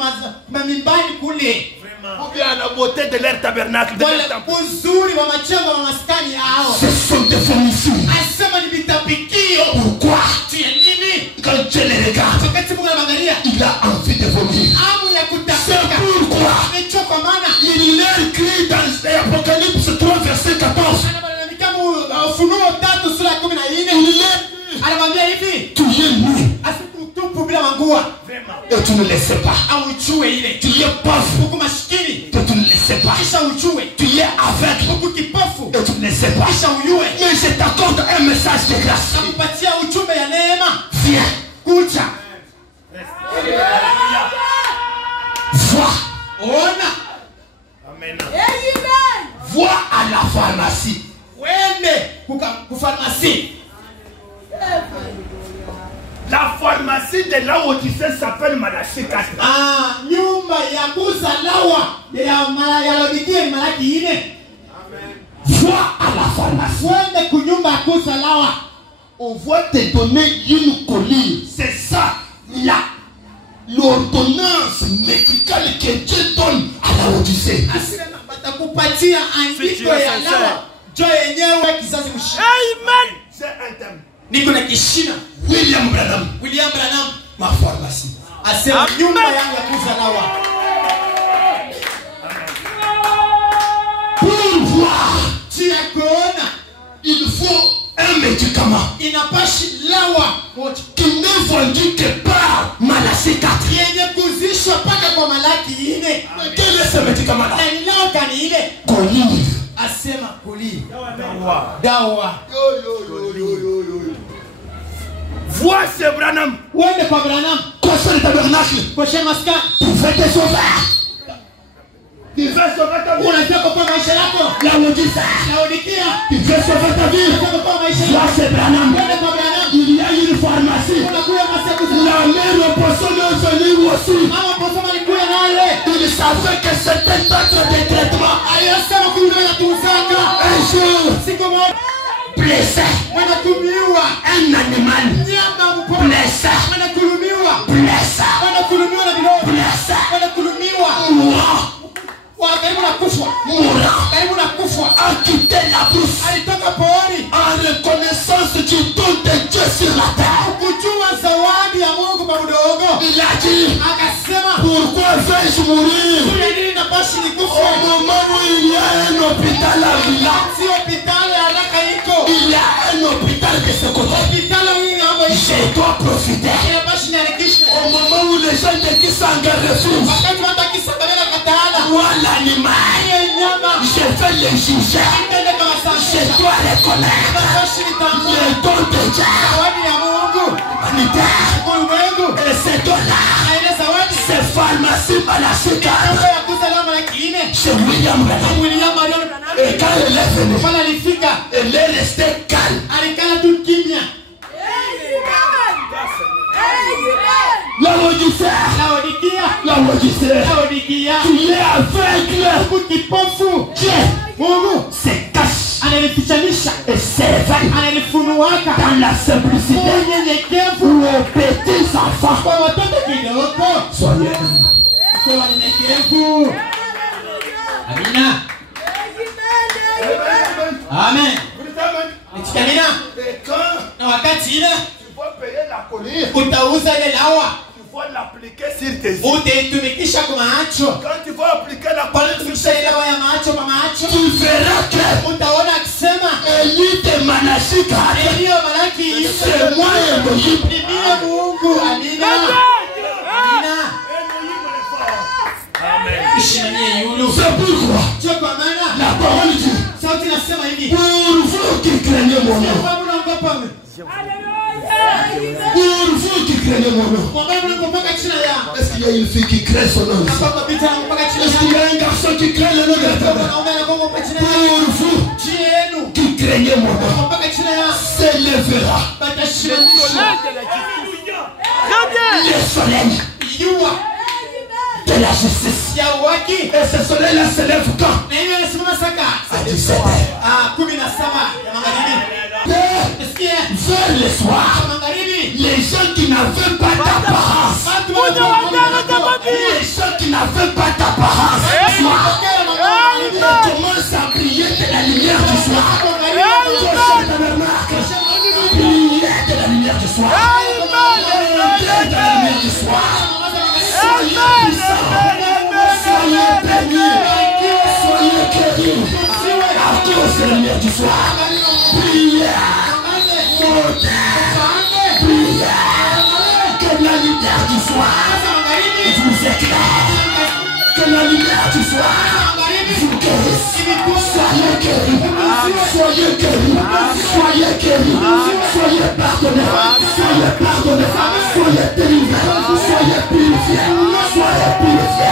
mamimbani kule. Ou bien à la beauté de leur tabernacle, de leur Wala temple. uzuri wa machamba wa maskani yao. Ce sont des vomissures. Asema ni vitapikio. Pourquoi? Tu es nini? Quand Dieu les regarde, Wakati Mungu anaangalia, il a envie de vomir. hamu ya C'est kutapika. pourquoi Nicho kwa maana il leur crie dans l'Apocalypse 3 verset 14. anabalalamika Ufunuo 3 sura ya 14. Il leur Anamwambia hivi, tu es nu asikutupu bila mangua et tu ne le sais pas. au uchue ile. Tu es pauvre Huku maskini et tu ne le sais pas. kisha uchue. Tu es aveugle Huku kipofu et tu ne le sais pas. kisha uyue. Mais je t'accorde un message de grâce. Nakupatia ujumbe ya neema. Viens, Kucha. vois, Ona. Amen. vois à la pharmacie. Wende kufarmasi. La pharmacie de là où tu sais s'appelle Malachie 4. Nyumba ya kuzalawa ya Laodikia ni Malaki 4. Vois à la pharmacie. Wende kunyumba ya kuzalawa. On va te donner une colline. C'est ça, l'ordonnance médicale que Dieu donne à la Odyssée. Asema batakupatia andiko ya lawa. Jo yenyewe kizazi mshina. Amen. C'est un thème. Niko na kishina. William Branham, William Branham ma pharmacie. asema Amen. nyumba yangu ya kuzalawa. Pour voir, Tia kuona il faut un médicament inapashi lawa moja qui n'est vendu que par Malachie 4. yenye kuzishwa paka kwa Malaki 4. Mais quel est ce médicament-là? Na ni lawa gani ile? Colline. Asema kuli dawa. Vois ce Branham. Wende kwa Branham Construire le tabernacle. kwa Shemaska. Pour faire des sauver. Tu veux sauver ta vie. Unataka kwa maisha yako. La Odyssée. Laodikia. Tu veux sauver ta vie. Unataka kwa maisha Vois yako. ce Branham. Wende kwa Branham. Il y a une pharmacie. Unakuya maseku. La mère poisson est venue aussi. Mama posoma likuya naye. Il savait que c'était un centre de traitement. Aliyosema kuinua tuzaka. Un jour, Siku moja blessé. wanatumiwa. Un animal Nyama mpona. blessé. Wanakulumiwa. Blessé. Wanakulumiwa na viroho. Blessé. Wanakulumiwa. Mourant. Wa karibu na kufa. Mourant. Karibu na kufa. A quitté la brousse. Alitoka pooni. En reconnaissance du don de Dieu sur la terre. Kujua zawadi ya Mungu kwa udogo. Il a dit, Akasema, pourquoi vais-je mourir "Kuya nini napashi au nikufe?" moment où il y a un hôpital à Villa? Si hospitali haraka iko. Il y a un hôpital de ce côté. Hospitali hii ng'ambo iko. Je dois profiter. Inapashi niharikishe. Au moment où les gens de Kisanga refusent, Wakati watu wakisababela kataana. moi l'animal, Ile nyama. je vais les juger. Itende kama Je sasa. dois reconnaître Napashi nitambue. le don de Dieu, Zawadi ya Mungu. humanitaire. Ulimwengu. Et ce don-là, Na ile zawadi. c'est pharmacie Malachika. Nyumba ya kuzaliwa Malaki 4. C'est William Branham. William Marion Branham. Et quand elle est venue, Pale alifika. elle est restée calme. Alikala tu kimya. La Odyssée, Laodikia. la Odyssée. Laodikia. Tu es aveugle. Mungu kipofu. Dieu Mungu se cache ananifichanisha. et s'éveille Ananifunuaka. dans la simplicité Unyenyekevu aux petits enfants. kwa watoto kidogo. Soyez Kwa wanyenyekevu. Amina. Amen. Nikikamina. Et quand Na wakati ile tu vas payer la colline, utauza ile lawa. tu vas l'appliquer sur tes yeux. Utaitumikisha kwa macho. Quand tu vas appliquer la colline sur Kutumikisha ile lawa ya macho kwa macho. Tu verras que Utaona akisema Élie de Malachika, Eliyo Malaki 4. c'est moi Elohim. Ni mie Mungu. Amina. Amina. Ishimanie yulu. C'est pourquoi Sio kwa maana la parole dit, sauti nasema hivi. pour vous qui craignez mon nom, Kwa sababu naogopa mimi. pour vous qui craignez mon nom. Kwa sababu naogopa china ya. Est-ce qu'il y a une fille qui craint son nom ici? Papa pita naogopa china Est-ce qu'il y ya. a un garçon qui craint le nom de la terre? Wanaume naogopa china ya. Pour vous Chini yenu. qui craignait mon nom s'élèvera. Le soleil de la justice. Très bien. Le soleil de la justice. Et ce soleil-là s'élève quand? À 17h. Vers le soir, les gens qui n'avaient pas d'apparence, les gens qui n'avaient pas d'apparence, commencent à briller de la lumière du soir. Briller de la lumière du soir. Briller de la lumière du soir. Soyez puissants, soyez bénis, soyez guéris à cause de la lumière du soir. Prière, prière, que la lumière du soir vous éclaire, que la lumière du soir vous guérisse. Soyez guéris, soyez guéris, soyez guéris, soyez pardonnés, soyez pardonnés, soyez délivrés, soyez purifiés, soyez purifiés.